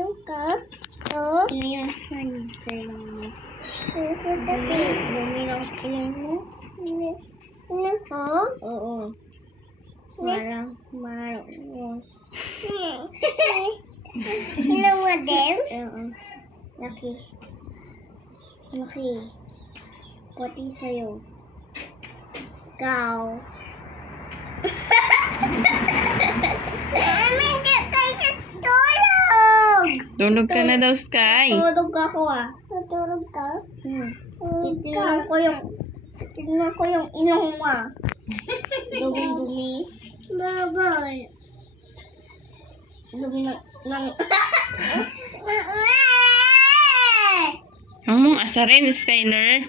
Inom ka? Oo. Inom sa'yo mo. Tapi. Dumi ng inom mo? Inom ko? Oo. Marang yes. Inom mo din? Oo. Laki. Pati sa'yo. Ikaw. Hindi kayo tulog! Tulog ka na daw, Sky. Tulog ako ah. Tutulog ka? Titignan ko yung inom mo ah. Dumi-dumi. Babay. Dumi ng... Ang mong asarin, Skyler.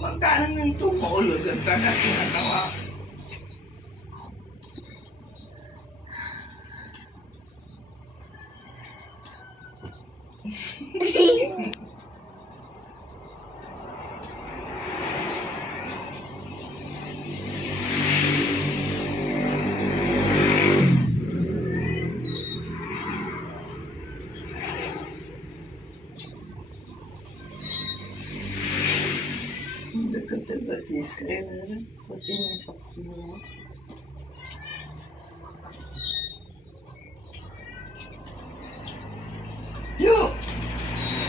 Magkano nang tumuulog ang taga kinagawa? Dekat-dekat si Skyler. Pati nasa kulo. Yo!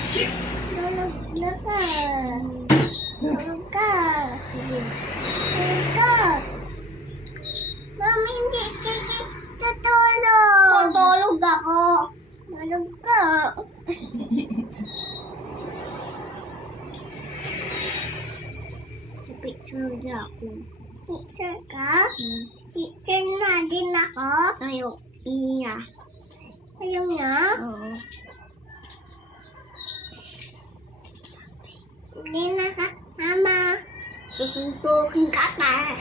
Shit! Tulog na ka. Tulog ka. Tulog ka. Mami, hindi tutulog. Tutulog ako. Tulog ka. Picture niya ako. Picture ka? Picture na din ako. Sa'yo. Niya. Ayaw niya? Oo. Hindi nakasama. Susuntukin ka pa.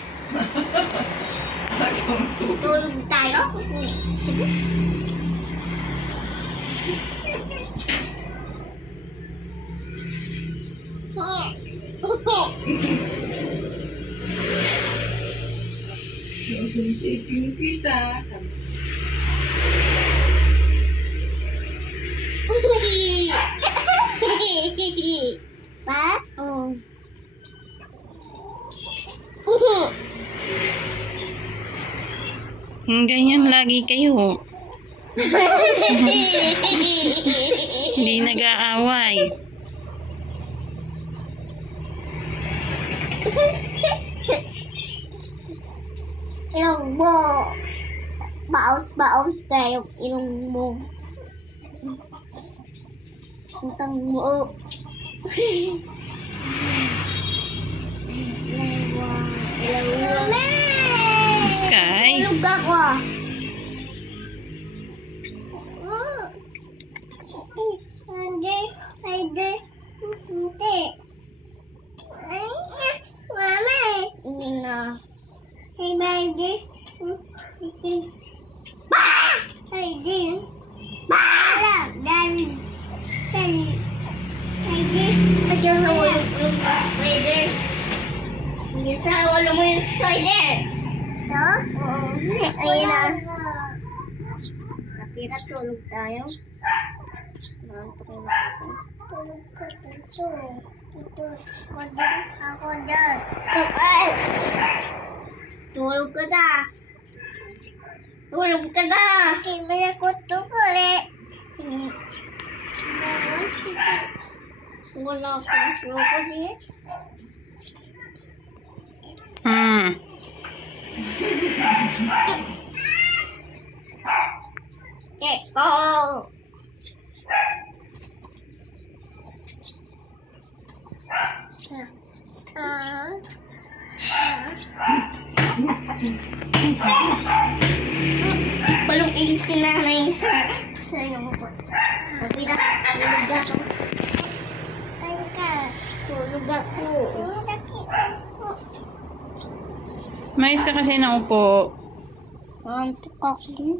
Tulog tayo? Sige. Susuntikin kita. Pa? Oo. Ganyan lagi kayo. Hindi nag-aaway. Ilong mo. Baos tayo. Ilong mo. Utang mo. Ilong mo. Sky. Tulog ako ah. Hindi. Hindi. Ay, mama. Hindi na. Hey, baby. Hindi. Hindi. Wala. Daddy. Hindi. Pagyan sa wala yung spider. Hindi sa wala mo yung spider. No? Oo. Ayun na. Kapira tulog tayo. Nantok na ako. Tulog ka dito. Ito. Ako dyan. Ay! Tulog ka na. Tulog ka na. Kaya ko ito ulit. Wala akong tulog eh. Go! Palong ilig si nanay sa iyo ko. Kapira, tulog ako. Ay ka. Tulog ako. Mais ka kasi naupo. Nantok ako.